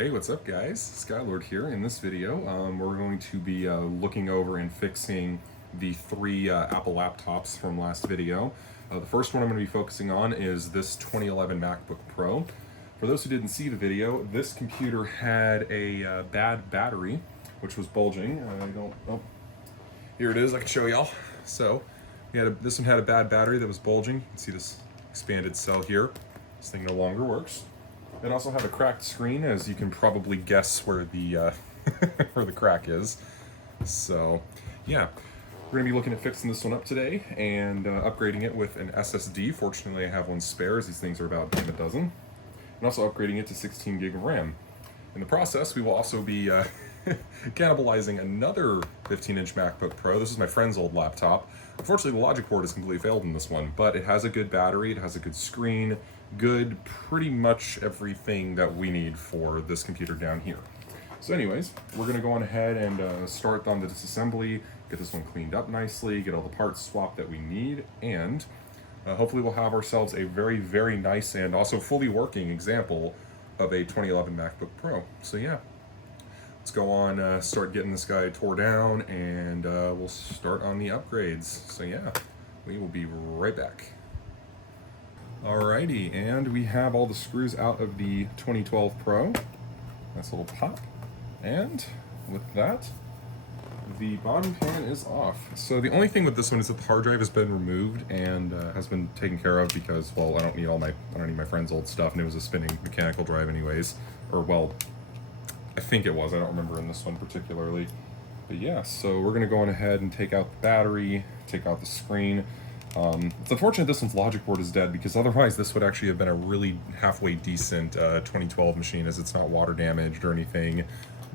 Hey, what's up guys? Skylord here. In this video, we're going to be looking over and fixing the three Apple laptops from last video. The first one I'm going to be focusing on is this 2011 MacBook Pro. For those who didn't see the video, this computer had a bad battery, which was bulging. Here it is, I can show y'all. So, this one had a bad battery that was bulging. You can see this expanded cell here. This thing no longer works. It also had a cracked screen, as you can probably guess where the where the crack is. So, yeah, we're gonna be looking at fixing this one up today and upgrading it with an SSD. Fortunately, I have one spare, as these things are about a dozen, and also upgrading it to 16 gig of RAM. In the process, we will also be cannibalizing another 15-inch MacBook Pro. This is my friend's old laptop. Unfortunately, the logic port has completely failed in this one, but it has a good battery, it has a good screen, pretty much everything that we need for this computer down here. So anyways, we're gonna go on ahead and start on the disassembly, get this one cleaned up nicely, get all the parts swapped that we need, and hopefully we'll have ourselves a very, very nice and also fully working example of a 2011 MacBook Pro. So yeah, let's go on, start getting this guy tore down, and we'll start on the upgrades. So yeah, we will be right back. Alrighty, and we have all the screws out of the 2012 Pro. Nice little pop. And with that, the bottom pan is off. So the only thing with this one is that the hard drive has been removed and has been taken care of because, well, I don't need my friend's old stuff, and it was a spinning mechanical drive anyways. Or, well, I think it was. I don't remember in this one particularly. But yeah, so we're gonna go on ahead and take out the battery, take out the screen. It's unfortunate this one's logic board is dead, because otherwise this would actually have been a really halfway decent 2012 machine, as it's not water damaged or anything.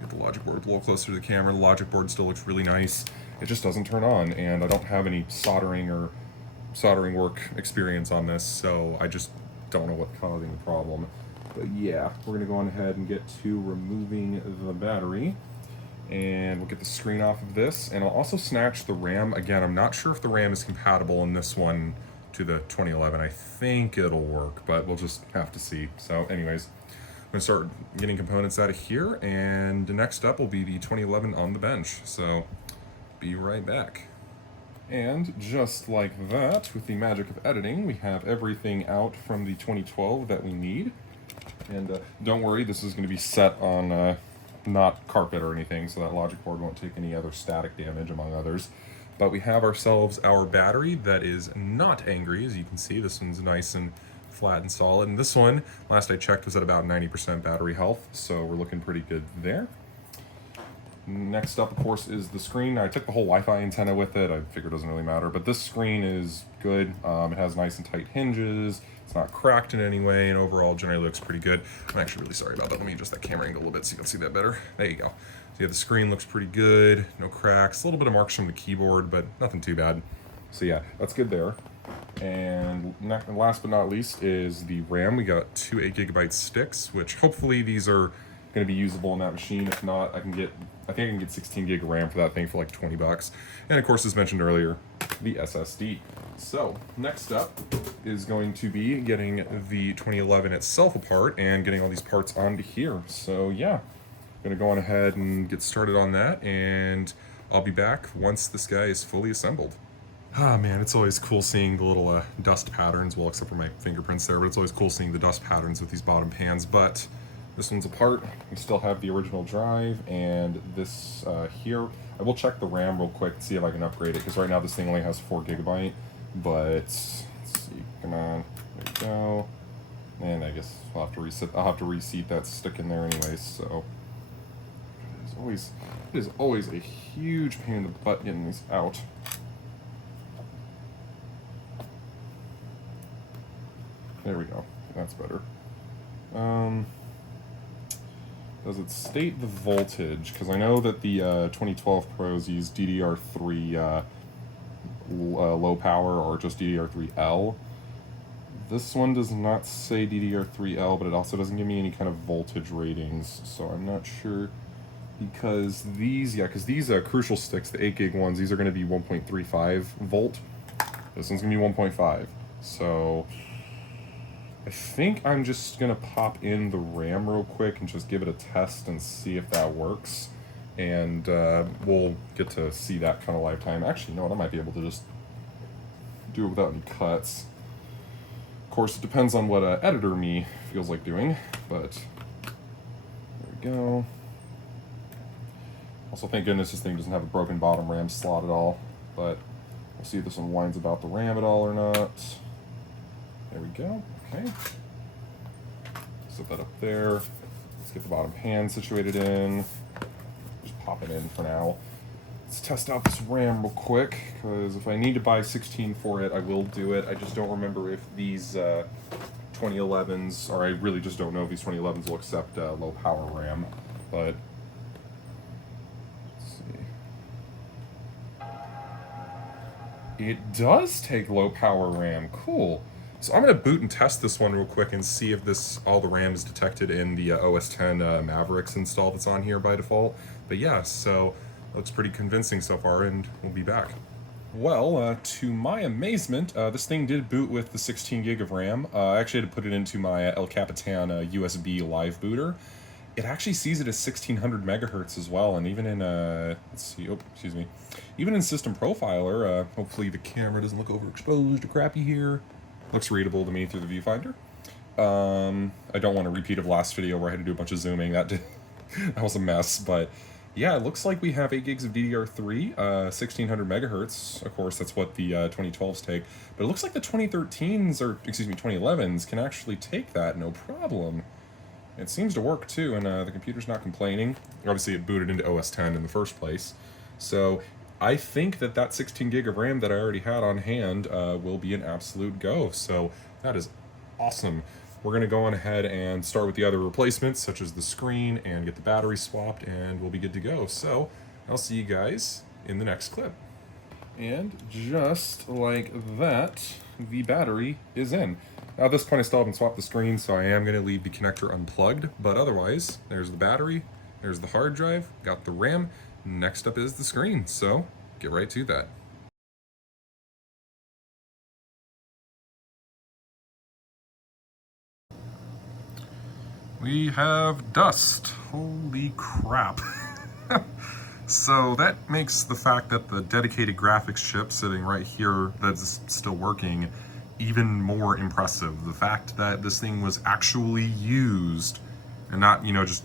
Get the logic board a little closer to the camera. The logic board still looks really nice. It just doesn't turn on, and I don't have any soldering work experience on this, so I just don't know what's causing the problem. But yeah, we're gonna go on ahead and get to removing the battery. And we'll get the screen off of this, and I'll also snatch the RAM. Again, I'm not sure if the RAM is compatible in this one to the 2011. I think it'll work, but we'll just have to see. So anyways, I'm gonna start getting components out of here, and next up will be the 2011 on the bench. So be right back. And just like that, with the magic of editing, we have everything out from the 2012 that we need. And don't worry, this is gonna be set on not carpet or anything, so that logic board won't take any other static damage, among others. But we have ourselves our battery that is not angry. As you can see, this one's nice and flat and solid, and this one, last I checked, was at about 90% battery health, so we're looking pretty good there. Next up, of course, is the screen. I took the whole Wi-Fi antenna with it. I figured it doesn't really matter, but this screen is good. It has nice and tight hinges. It's not cracked in any way, and overall generally looks pretty good. I'm actually really sorry about that. Let me adjust that camera angle a little bit so you can see that better. There you go. So yeah, the screen looks pretty good. No cracks. A little bit of marks from the keyboard, but nothing too bad. So yeah, that's good there. And last but not least is the RAM. We got two 8GB sticks, which hopefully these are going to be usable in that machine. If not, I think I can get 16 gig of RAM for that thing for like 20 bucks. And of course, as mentioned earlier, the SSD. So next up is going to be getting the 2011 itself apart and getting all these parts onto here. So yeah, I'm gonna go on ahead and get started on that, and I'll be back once this guy is fully assembled. Ah man, it's always cool seeing the little dust patterns, well, except for my fingerprints there, but it's always cool seeing the dust patterns with these bottom pans. But this one's apart. We still have the original drive, and this here. I will check the RAM real quick to see if I can upgrade it, because right now this thing only has 4GB. But let's see, come on, there we go. And I guess I'll have to reset. I'll have to reseat that stick in there anyway. So it is always a huge pain in the butt getting these out. There we go. That's better. Does it state the voltage? Because I know that the 2012 Pros use DDR3 low power, or just DDR3L. This one does not say DDR3L, but it also doesn't give me any kind of voltage ratings, so I'm not sure. Because these, crucial sticks, the 8 gig ones, these are going to be 1.35 volt. This one's going to be 1.5. So I think I'm just gonna pop in the RAM real quick and just give it a test and see if that works. And we'll get to see that kind of lifetime. Actually, you know what? I might be able to just do it without any cuts. Of course, it depends on what editor me feels like doing, but there we go. Also, thank goodness this thing doesn't have a broken bottom RAM slot at all, but we'll see if this one whines about the RAM at all or not. There we go. Okay. Set that up there. Let's get the bottom pan situated in. Just pop it in for now. Let's test out this RAM real quick, because if I need to buy 16 for it, I will do it. I just don't remember if these 2011s, or I really just don't know if these 2011s will accept low power RAM, but let's see. It does take low power RAM. Cool. So I'm going to boot and test this one real quick and see if all the RAM is detected in the OS X Mavericks install that's on here by default. But yeah, so looks pretty convincing so far, and we'll be back. Well, to my amazement, this thing did boot with the 16 gig of RAM. I actually had to put it into my El Capitan USB live booter. It actually sees it as 1600 megahertz as well, and even in let's see, oh, excuse me, even in System Profiler, hopefully the camera doesn't look overexposed or crappy here. Looks readable to me through the viewfinder. I don't want a repeat of last video where I had to do a bunch of zooming. That was a mess, but yeah, it looks like we have 8 gigs of DDR3, 1600 megahertz. Of course, that's what the 2012s take, but it looks like the 2013s, or excuse me, 2011s can actually take that no problem. It seems to work too, and the computer's not complaining. Obviously, it booted into OS X in the first place, so I think that 16 gig of RAM that I already had on hand will be an absolute go. So that is awesome. We're going to go on ahead and start with the other replacements, such as the screen, and get the battery swapped, and we'll be good to go. So I'll see you guys in the next clip. And just like that, the battery is in. Now at this point I still haven't swapped the screen, so I am going to leave the connector unplugged, but otherwise, there's the battery, there's the hard drive, got the RAM, next up is the screen, so get right to that. We have dust. Holy crap. So that makes the fact that the dedicated graphics chip sitting right here that's still working even more impressive. The fact that this thing was actually used and not, you know, just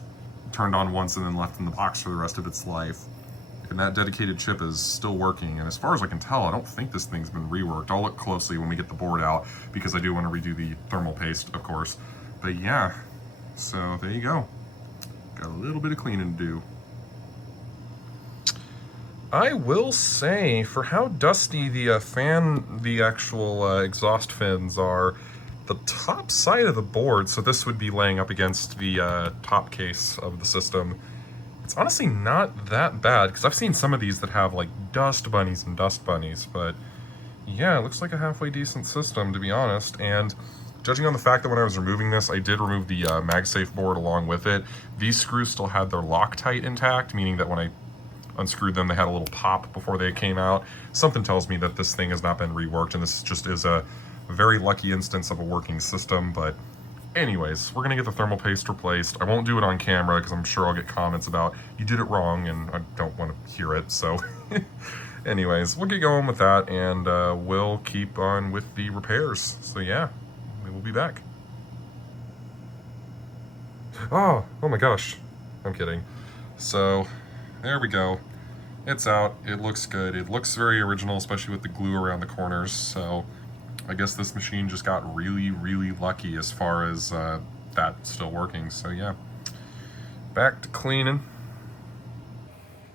turned on once and then left in the box for the rest of its life. And that dedicated chip is still working, and as far as I can tell, I don't think this thing's been reworked. I'll look closely when we get the board out, because I do want to redo the thermal paste, of course. But yeah, so there you go. Got a little bit of cleaning to do. I will say, for how dusty the actual exhaust fins are, the top side of the board, so this would be laying up against the top case of the system, it's honestly not that bad, because I've seen some of these that have like dust bunnies and dust bunnies, but yeah, it looks like a halfway decent system, to be honest. And judging on the fact that when I was removing this, I did remove the MagSafe board along with it. These screws still had their Loctite intact, meaning that when I unscrewed them, they had a little pop before they came out. Something tells me that this thing has not been reworked, and this just is a very lucky instance of a working system. But anyways, we're gonna get the thermal paste replaced. I won't do it on camera because I'm sure I'll get comments about you did it wrong, and I don't want to hear it. So anyways, we'll get going with that, and we'll keep on with the repairs. So yeah, we will be back. Oh my gosh, I'm kidding. So there we go. It's out. It looks good. It looks very original, especially with the glue around the corners. So I guess this machine just got really, really lucky as far as that still working. So yeah, back to cleaning.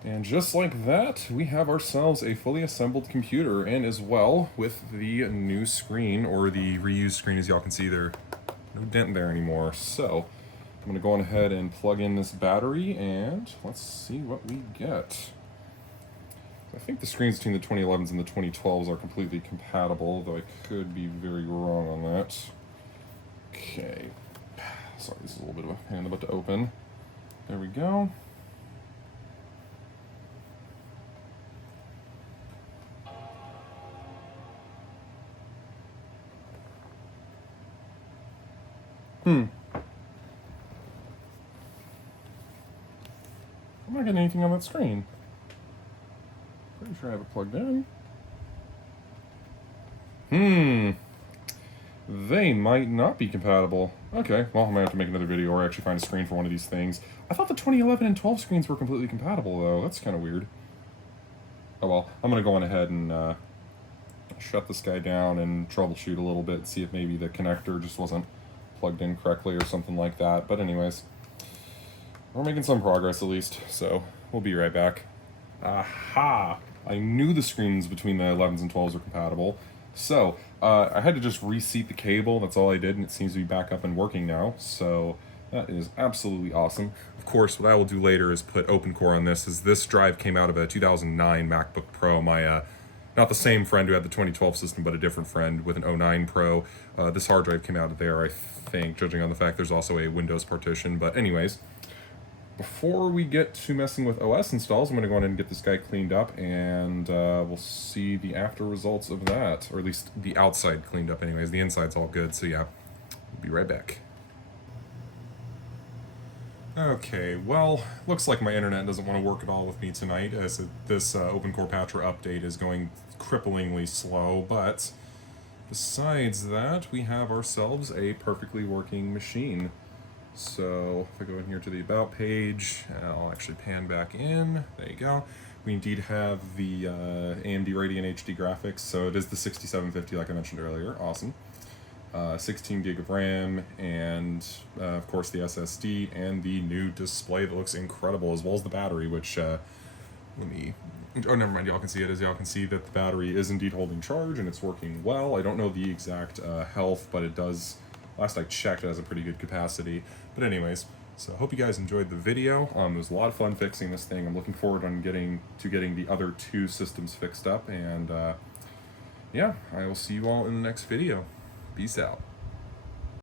And just like that, we have ourselves a fully assembled computer, and as well with the new screen, or the reused screen. As y'all can see, there's no dent there anymore. So I'm gonna go on ahead and plug in this battery, and let's see what we get. I think the screens between the 2011s and the 2012s are completely compatible, though I could be very wrong on that. Okay. Sorry, this is a little bit of a hand about to open. There we go. I'm not getting anything on that screen. Pretty sure I have it plugged in. They might not be compatible. Okay, well, I might have to make another video or actually find a screen for one of these things. I thought the 2011 and 12 screens were completely compatible, though. That's kind of weird. Oh well, I'm going to go on ahead and shut this guy down and troubleshoot a little bit, see if maybe the connector just wasn't plugged in correctly or something like that. But anyways, we're making some progress at least, so we'll be right back. Aha! I knew the screens between the 11s and 12s were compatible. So, I had to just reseat the cable, that's all I did, and it seems to be back up and working now, so that is absolutely awesome. Of course, what I will do later is put OpenCore on this, as this drive came out of a 2009 MacBook Pro. My, not the same friend who had the 2012 system, but a different friend with an 09 Pro. This hard drive came out of there, I think, judging on the fact there's also a Windows partition, but anyways. Before we get to messing with OS installs, I'm going to go ahead and get this guy cleaned up, and we'll see the after results of that, or at least the outside cleaned up anyways. The inside's all good, so yeah, we'll be right back. Okay, well, looks like my internet doesn't want to work at all with me tonight, as this OpenCore Patra update is going cripplingly slow, but besides that, we have ourselves a perfectly working machine. So if I go in here to the About page, I'll actually pan back in. There you go. We indeed have the AMD Radeon HD graphics, so it is the 6750 like I mentioned earlier. Awesome. 16 gig of RAM, and of course the SSD, and the new display that looks incredible, as well as the battery, which, let me... Oh, never mind, y'all can see it. As y'all can see that the battery is indeed holding charge, and it's working well. I don't know the exact health, but it does... Last I checked, it has a pretty good capacity. But anyways, so I hope you guys enjoyed the video. It was a lot of fun fixing this thing. I'm looking forward on getting the other two systems fixed up. And yeah, I will see you all in the next video. Peace out.